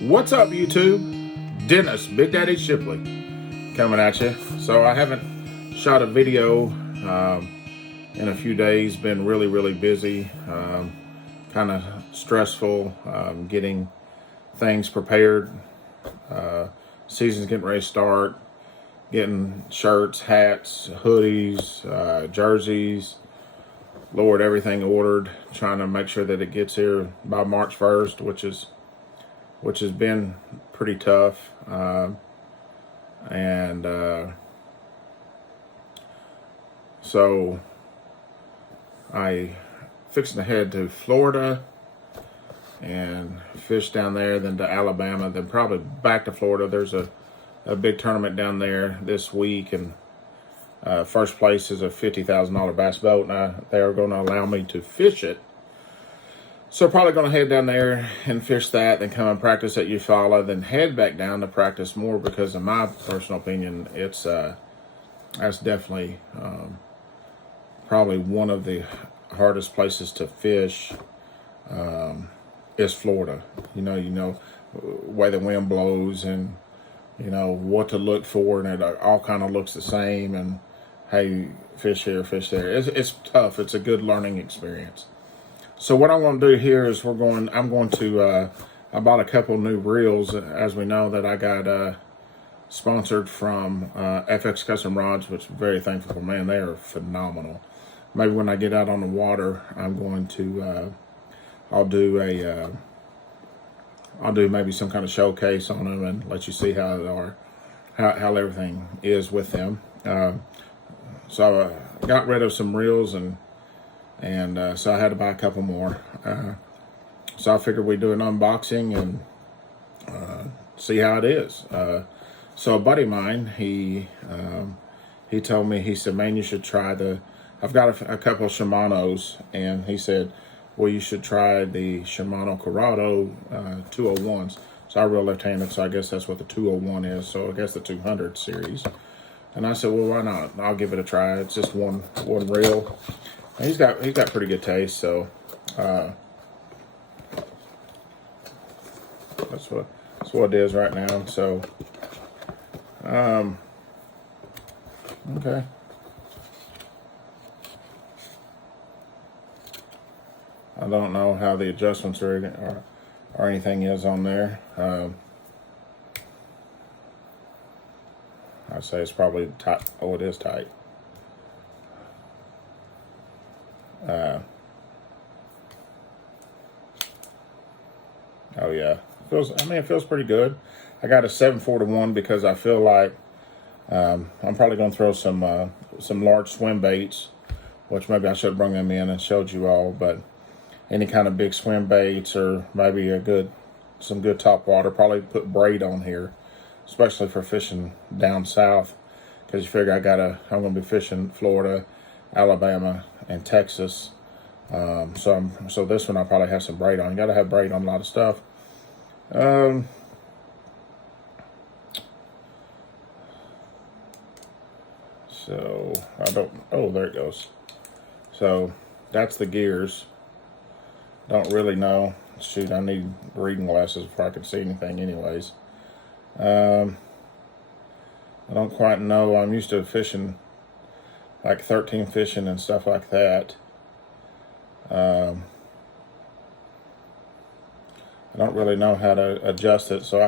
What's up, YouTube? Dennis, Big Daddy Shipley, coming at you. So I haven't shot a video in a few days. Been really busy. Kind of stressful. Getting things prepared. Season's getting ready to start. Getting shirts, hats, hoodies, jerseys. Lord, everything ordered. Trying to make sure that it gets here by March 1st, which has been pretty tough. So I fixing to head to Florida and fish down there, then to Alabama, then probably back to Florida. There's a big tournament down there this week, and first place is a $50,000 bass boat, and they are going to allow me to fish it. So probably going to head down there and fish that, then come and practice at Eufaula, then head back down to practice more, because in my personal opinion, it's that's definitely probably one of the hardest places to fish is Florida. You know, way the wind blows, and you know what to look for, and it all kind of looks the same. And hey, fish here, fish there. It's tough. It's a good learning experience. So what I want to do here is I bought a couple new reels, as we know that I got sponsored from FX Custom Rods, which I'm very thankful for. Man, they are phenomenal. Maybe when I get out on the water, I'm going to I'll do maybe some kind of showcase on them and let you see how everything is with them. So I got rid of some reels, and so I had to buy a couple more. So I figured we'd do an unboxing and see how it is. So a buddy of mine, he told me, he said, man, you should try I've got a couple of Shimano's, and he said, well, you should try the Shimano Corrado 201s. So I reel left-handed, so I guess that's what the 201 is. So I guess the 200 series. And I said, well, why not? I'll give it a try. It's just one reel. And he's got pretty good taste, so that's what it is right now. So okay. I don't know how the adjustments or anything is on there. I'd say it's probably tight. Oh, it is tight. Oh yeah, it feels pretty good. I got a 7-4-1 because I feel like I'm probably going to throw some large swim baits, which maybe I should bring them in and showed you all. But any kind of big swim baits, or maybe some good top water. Probably put braid on here, especially for fishing down south, because you figure I'm going to be fishing Florida, Alabama, and Texas. So this one I'll probably have some braid on. You got to have braid on a lot of stuff. So I don't. Oh, there it goes. So that's the gears. Don't really know. Shoot, I need reading glasses before I can see anything. Anyways, I don't quite know. I'm used to fishing like 13 fishing and stuff like that. I don't really know how to adjust it, so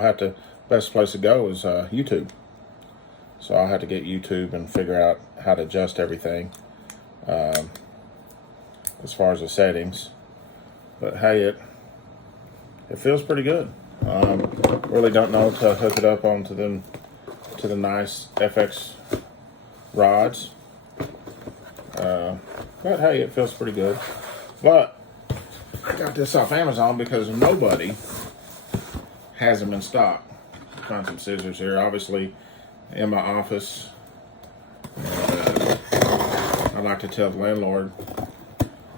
best place to go is YouTube. So I'll have to get YouTube and figure out how to adjust everything as far as the settings. But hey, it feels pretty good. Really don't know to hook it up onto the nice FX rods. But hey, it feels pretty good. But I got this off Amazon because nobody has them in stock. Found some scissors here, obviously in my office. I like to tell the landlord,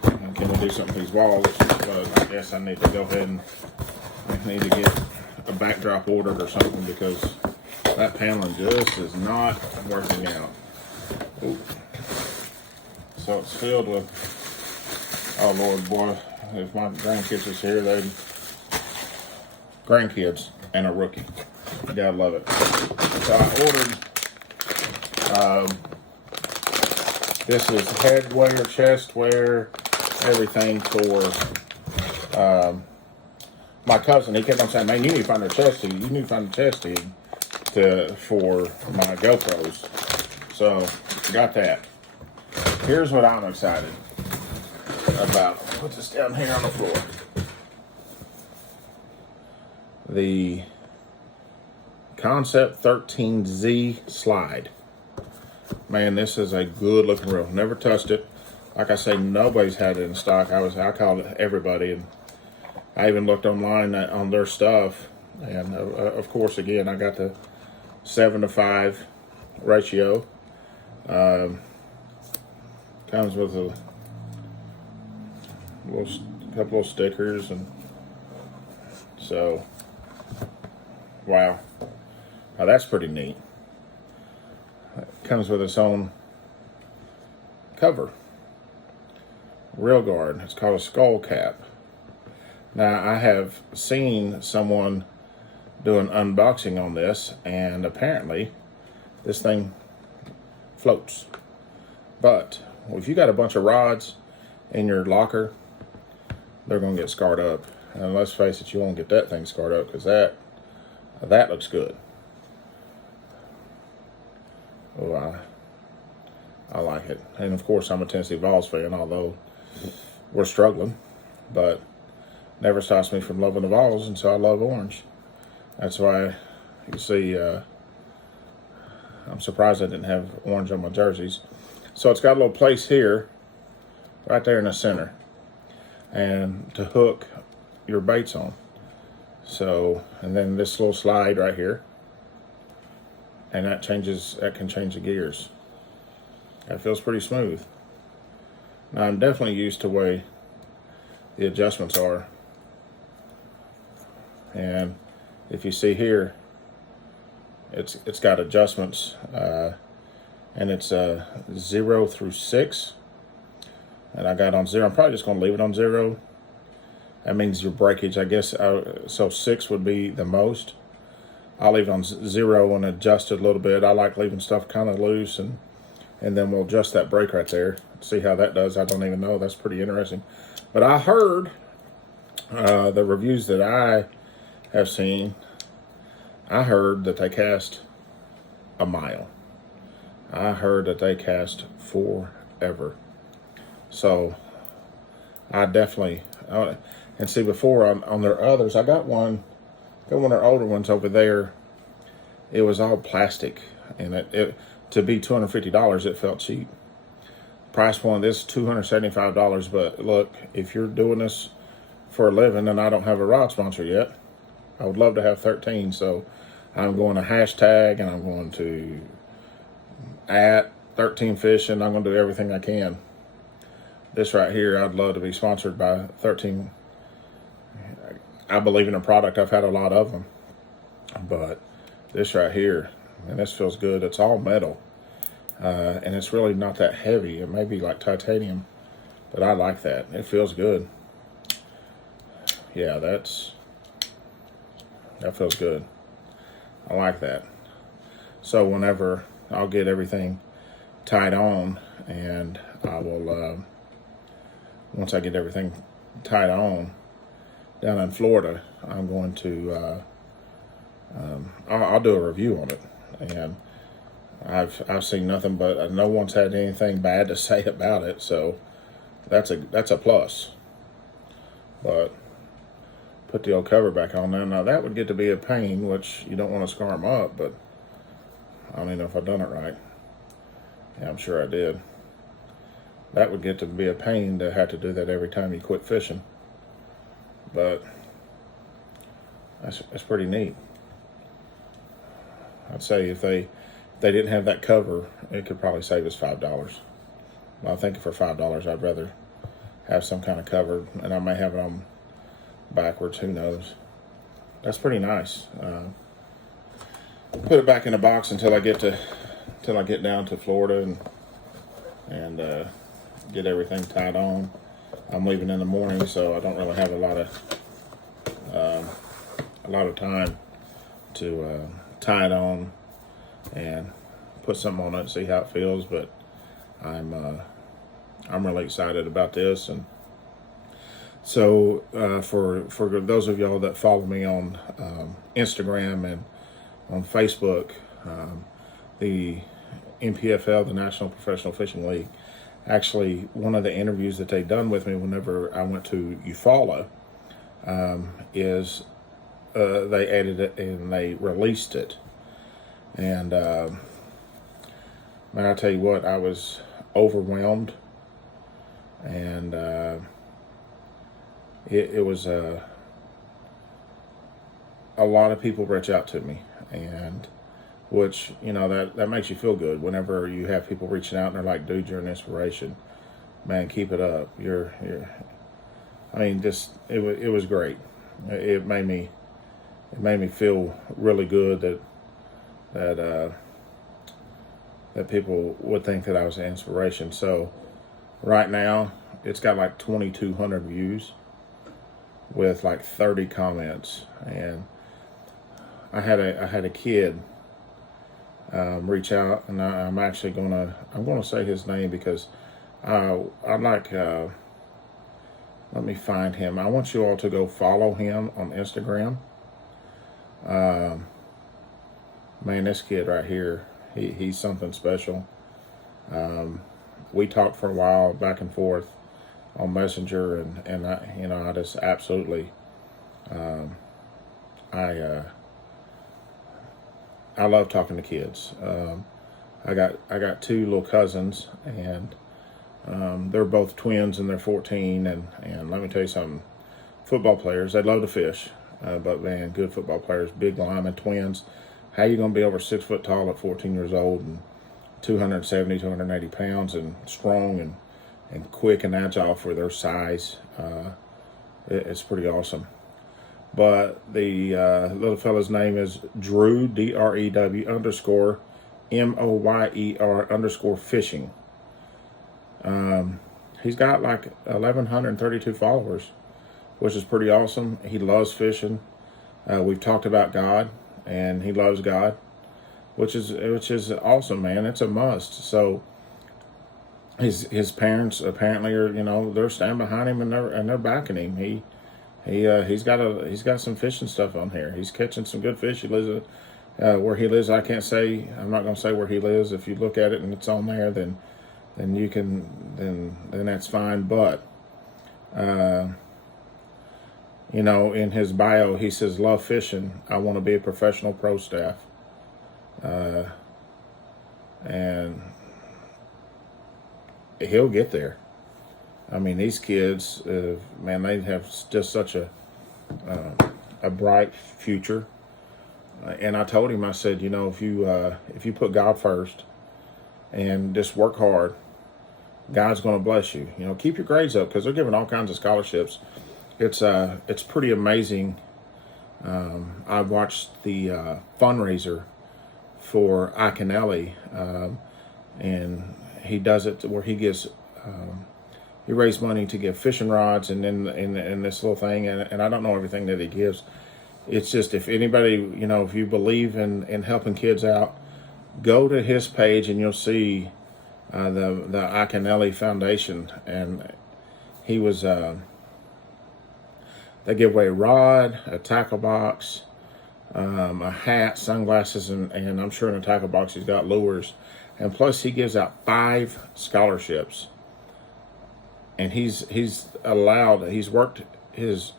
can we do something to these walls? But I guess I need to go ahead and get a backdrop ordered or something, because that paneling just is not working out. Ooh. So it's filled with, oh Lord, boy, if my grandkids was here, grandkids and a rookie. You gotta love it. So I ordered, this is head wear, chest wear, everything for my cousin. He kept on saying, man, you need to find a chest head. You need to find a chest head for my GoPros. So, got that. Here's what I'm excited about. Put this down here on the floor. The Concept 13Z slide. Man, this is a good looking reel. Never touched it. Like I say, nobody's had it in stock. I called everybody, and I even looked online on their stuff. And of course, again, I got the 7:5 ratio. Comes with a couple of stickers, and so wow, now that's pretty neat. It comes with its own cover, rail guard. It's called a skull cap. Now I have seen someone do an unboxing on this, and apparently this thing floats. But if you got a bunch of rods in your locker, they're going to get scarred up. And let's face it, you won't get that thing scarred up, because that looks good. Oh, I like it. And of course, I'm a Tennessee Vols fan, although we're struggling. But never stops me from loving the Vols, and so I love orange. That's why you see, I'm surprised I didn't have orange on my jerseys. So it's got a little place here, right there in the center, and to hook your baits on. So, and then this little slide right here, and that can change the gears. That feels pretty smooth. Now I'm definitely used to the way the adjustments are. And if you see here, it's got adjustments, and it's 0 through 6, and I got on 0. I'm probably just going to leave it on 0. That means your breakage, I guess. So 6 would be the most. I'll leave it on 0 and adjust it a little bit. I like leaving stuff kind of loose, and then we'll adjust that brake right there. See how that does. I don't even know. That's pretty interesting. But I heard the reviews that I have seen, I heard that they cast a mile. I heard that they cast forever. So I definitely, and see, before on their others, I got one of their older ones over there. It was all plastic, and it to be $250, it felt cheap. Price point, this is $275. But look, if you're doing this for a living, and I don't have a rod sponsor yet, I would love to have 13. So I'm going to hashtag, and I'm going to at 13 Fishing. I'm going to do everything I can. This right here, I'd love to be sponsored by 13. I believe in a product. I've had a lot of them. But this right here, and this feels good. It's all metal. And it's really not that heavy. It may be like titanium, but I like that. It feels good. Yeah, that feels good. I like that. So whenever I'll get everything tied on, and I will, once I get everything tied on down in Florida, I'm going to, I'll do a review on it. And I've seen nothing but no one's had anything bad to say about it, so that's a plus. But put the old cover back on there. Now that would get to be a pain, which you don't want to scar them up, but I don't even know if I've done it right. Yeah, I'm sure I did. That would get to be a pain to have to do that every time you quit fishing. But that's pretty neat. I'd say if they didn't have that cover, it could probably save us $5. Well, I think for $5, I'd rather have some kind of cover, and I may have it on backwards. Who knows? That's pretty nice. Put it back in the box until I get down to Florida and get everything tied on. I'm leaving in the morning, so I don't really have a a lot of time to tie it on and put something on it and see how it feels. But I'm really excited about this. And so for those of y'all that follow me on Instagram and on Facebook, the NPFL, the National Professional Fishing League, actually one of the interviews that they done with me whenever I went to Eufaula is they edited it and they released it. And man, I tell you what, I was overwhelmed, and it was a lot of people reach out to me, and which, you know, that makes you feel good whenever you have people reaching out and they're like, dude, you're an inspiration, man, keep it up. You're I mean, just it was great. It made me feel really good that people would think that I was an inspiration. So right now it's got like 2,200 views with like 30 comments, and I had a kid reach out, and I'm actually gonna say his name because I'd like let me find him. I want you all to go follow him on Instagram. Man, this kid right here, he's something special. We talked for a while back and forth on Messenger, and I just absolutely I love talking to kids. I got two little cousins, and they're both twins, and they're 14. And let me tell you something, football players, they love to fish, but man, good football players, big linemen, twins. How you gonna be over 6 foot tall at 14 years old and 270, 280 pounds and strong and quick and agile for their size? It's pretty awesome. But the little fella's name is Drew, DREW _ MOYER _ fishing. He's got like 1,132 followers, which is pretty awesome. He loves fishing. We've talked about God, and he loves God, which is awesome, man. It's a must. So his parents apparently are, they're standing behind him, and they're backing him. He's got some fishing stuff on here. He's catching some good fish. He lives where he lives. I'm not going to say where he lives. If you look at it and it's on there, then you can, then that's fine. But in his bio, he says, love fishing. I want to be a professional pro staff. And he'll get there. I mean, these kids, man, they have just such a bright future. And I told him, I said, if you put God first and just work hard, God's going to bless you. Keep your grades up, because they're giving all kinds of scholarships. It's pretty amazing. I watched the fundraiser for Iaconelli, and he does it where he gives. He raised money to give fishing rods, and then in this little thing, and I don't know everything that he gives. It's just, if anybody, if you believe in helping kids out, go to his page and you'll see the Iaconelli Foundation, and he was they give away a rod, a tackle box, a hat, sunglasses, and I'm sure in the tackle box he's got lures, and plus he gives out 5 scholarships. And he's worked his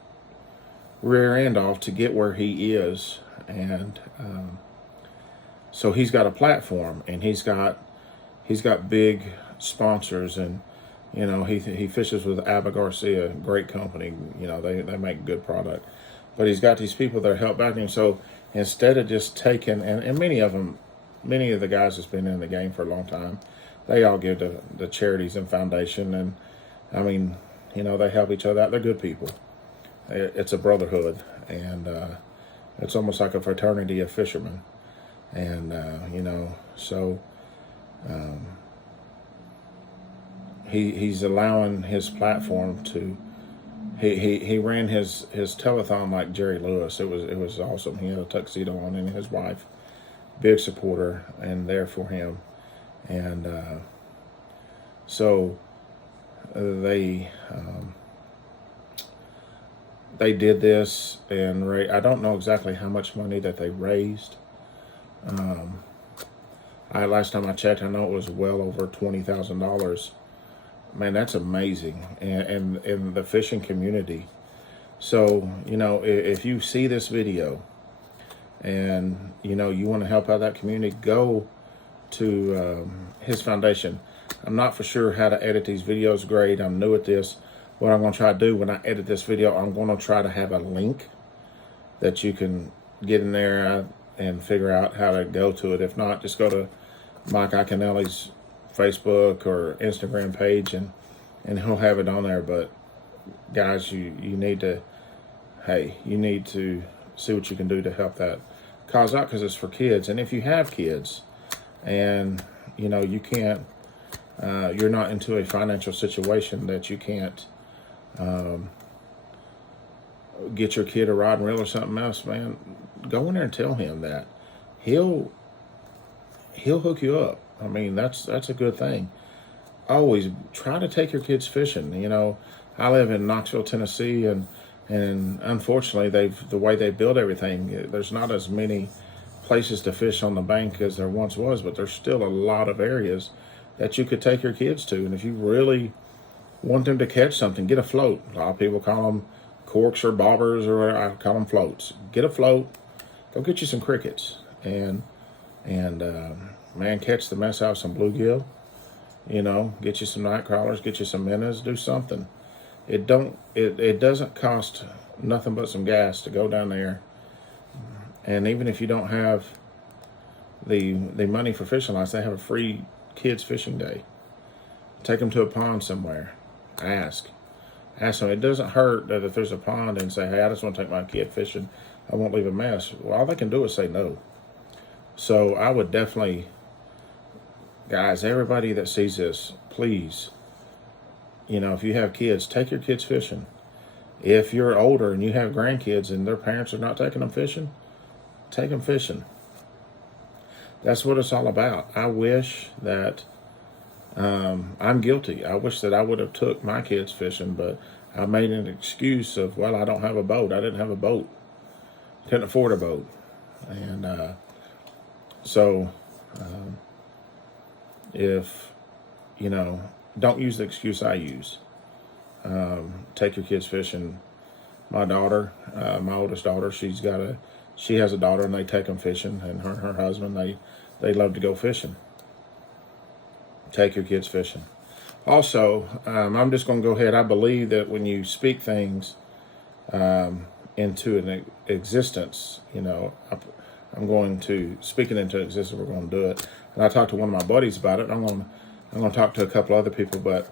rear end off to get where he is, and so he's got a platform, and he's got big sponsors, and he fishes with Abba Garcia, great company. They make good product, but he's got these people that help back him. So instead of just taking, and many of the guys that's been in the game for a long time, they all give to the charities and foundation, and I mean, they help each other out. They're good people. It's a brotherhood, and it's almost like a fraternity of fishermen. And, so he's allowing his platform to he ran his telethon like Jerry Lewis. It was awesome. He had a tuxedo on, and his wife, big supporter and there for him. And so they did this, and I don't know exactly how much money that they raised. Last time I checked, I know it was well over $20,000. Man, that's amazing, and in the fishing community. So, you know, if you see this video and, you know, you want to help out that community, go to his foundation. I'm not for sure how to edit these videos great. I'm new at this. What I'm going to try to do when I edit this video, I'm going to try to have a link that you can get in there and figure out how to go to it. If not, just go to Mike Iaconelli's Facebook or Instagram page, and he'll have it on there. But guys, you need to, hey, you need to see what you can do to help that cause out, because it's for kids. And if you have kids and, you know, you can't, you're not into a financial situation that you can't get your kid a rod and reel or something else, man, go in there and tell him that. He'll hook you up. I mean, that's a good thing. Always try to take your kids fishing. You know, I live in Knoxville, Tennessee, and unfortunately, the way they build everything, there's not as many places to fish on the bank as there once was, but there's still a lot of areas that you could take your kids to. And if you really want them to catch something, get a float. A lot of people call them corks or bobbers, or I call them floats. Get a float, go get you some crickets, and man, catch the mess out of some bluegill. You know, get you some night crawlers, get you some minnows, do something. It doesn't cost nothing but some gas to go down there. And even if you don't have the money for fishing license, they have a free kids fishing day. Take them to a pond somewhere. Ask them. It doesn't hurt that if there's a pond and say, hey, I just want to take my kid fishing, I won't leave a mess. Well, all they can do is say no. So I would definitely, guys, everybody that sees this, please, you know, if you have kids, take your kids fishing. If you're older and you have grandkids and their parents are not taking them fishing, take them fishing. That's what it's all about. I wish that, I'm guilty. I wish that I would have took my kids fishing, but I made an excuse of, well, I don't have a boat. I didn't have a boat. Couldn't afford a boat. And so if, you know, don't use the excuse I use. Take your kids fishing. My daughter, my oldest daughter, she has a daughter, and they take them fishing, and her husband, they love to go fishing. Take your kids fishing. Also, I'm just going to go ahead. I believe that when you speak things into an existence, you know, I'm going to speak it into existence. We're going to do it. And I talked to one of my buddies about it. I'm going to talk to a couple other people, but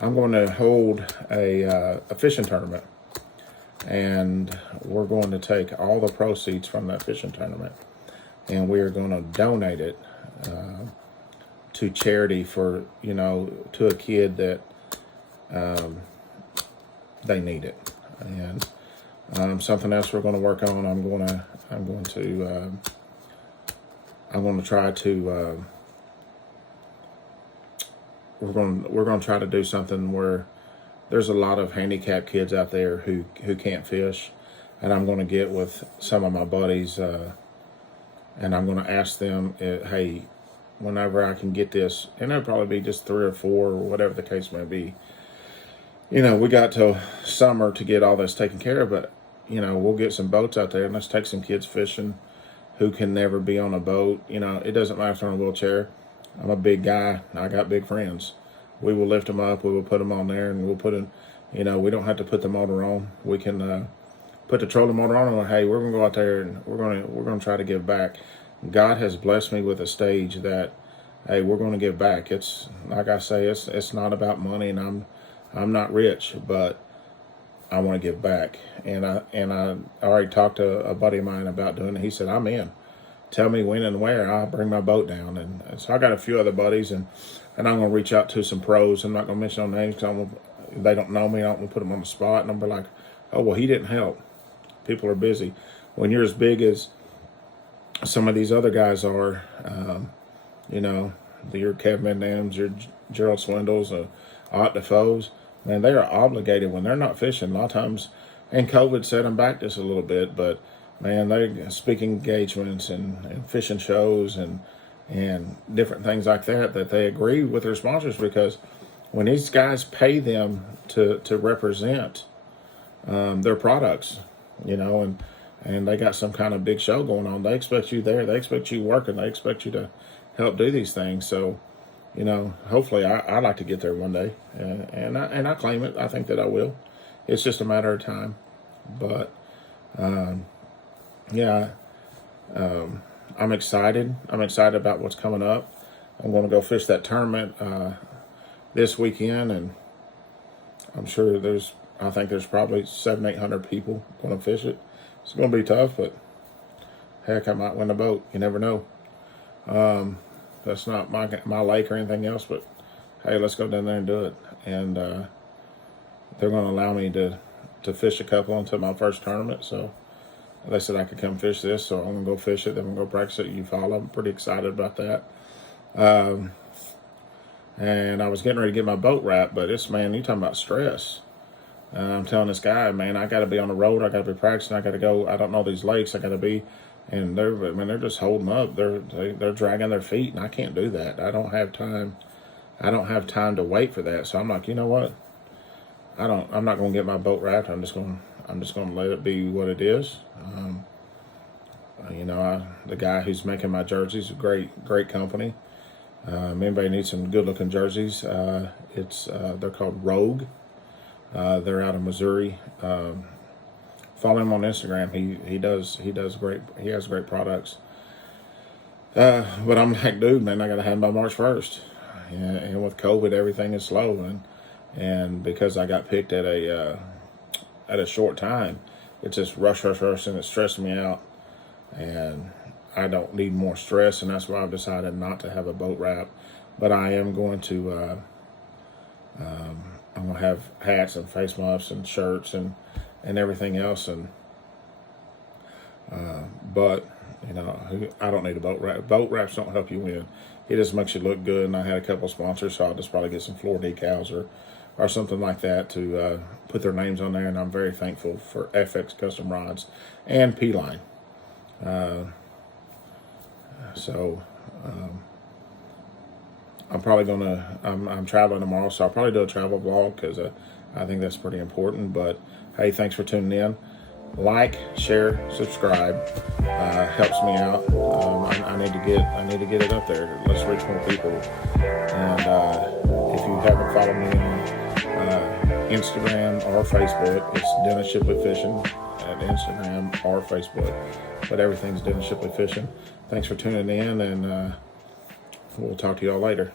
I'm going to hold a fishing tournament, and we're going to take all the proceeds from that fishing tournament, and we are going to donate it to charity for, you know, to a kid that they need it. And something else we're going to work on. I'm going to try to. We're going to try to do something where there's a lot of handicapped kids out there who can't fish, and I'm going to get with some of my buddies, and I'm going to ask them, hey, whenever I can get this, and it'll probably be just 3 or 4 or whatever the case may be. You know, we got till summer to get all this taken care of, but, you know, we'll get some boats out there, and let's take some kids fishing who can never be on a boat. You know, it doesn't matter if they're in a wheelchair. I'm a big guy. I got big friends. We will lift them up. We will put them on there, and we'll put in, you know, we don't have to put the motor on. We can put the trolling motor on, and hey, we're going to go out there, and we're going to try to give back. God has blessed me with a stage that, hey, we're going to give back. It's like I say, it's not about money, and I'm not rich, but I want to give back. And I already talked to a buddy of mine about doing it. He said, I'm in. Tell me when and where. I'll bring my boat down. And so I got a few other buddies, and I'm going to reach out to some pros. I'm not going to mention no names because they don't know me. I don't want to put them on the spot, and I'll be like, oh well, he didn't help. People are busy. When you're as big as some of these other guys are, you know, your Kevin Van your Gerald Swindles, Ott Defoes, man, they are obligated when they're not fishing. A lot of times, and COVID set them back just a little bit, but man, they speaking engagements and fishing shows and different things like that they agree with their sponsors, because when these guys pay them to represent their products, you know, and they got some kind of big show going on, they expect you there, they expect you working, they expect you to help do these things. So, you know, hopefully I'd like to get there one day, and I claim it. I think that I will. It's just a matter of time. But yeah, I'm excited. I'm excited about what's coming up. I'm going to go fish that tournament this weekend, and I'm sure I think there's probably 700-800 people going to fish it. It's going to be tough, but heck, I might win a boat. You never know. That's not my lake or anything else, but hey, let's go down there and do it. And they're going to allow me to fish a couple until my first tournament. So they said I could come fish this, so I'm going to go fish it. Then we'll go practice at Eufaula. I'm pretty excited about that. And I was getting ready to get my boat wrapped, but man, you talking about stress. I'm telling this guy, man, I got to be on the road. I got to be practicing. I got to go. I don't know these lakes. I got to be. And they're just holding up. They're dragging their feet, and I can't do that. I don't have time. I don't have time to wait for that. So I'm like, you know what? I'm not going to get my boat wrapped. I'm just going to let it be what it is. You know, the guy who's making my jerseys, a great company. Anybody needs some good looking jerseys? They're called Rogue. They're out of Missouri. Follow him on Instagram. He has great products. But I'm like, dude, man, I got to have them by March 1st. And with COVID, everything is slow. And because I got picked at a short time, it's just rush, and it's stressing me out. And I don't need more stress, and that's why I've decided not to have a boat wrap. But I am going to, I'm going to have hats and face muffs and shirts and everything else. And but you know, I don't need a boat wrap. Boat wraps don't help you win. It just makes you look good. And I had a couple sponsors, so I'll just probably get some floor decals or something like that to put their names on there. And I'm very thankful for FX Custom Rods and P-Line. So I'm probably I'm traveling tomorrow, so I'll probably do a travel vlog, because I think that's pretty important. But hey, thanks for tuning in. Like, share, subscribe. Helps me out. I need to get it up there. Let's reach more people. And if you haven't followed me on Instagram or Facebook, it's Dennis Shipley Fishing at Instagram or Facebook. But everything's Dennis Shipley Fishing. Thanks for tuning in, and we'll talk to y'all later.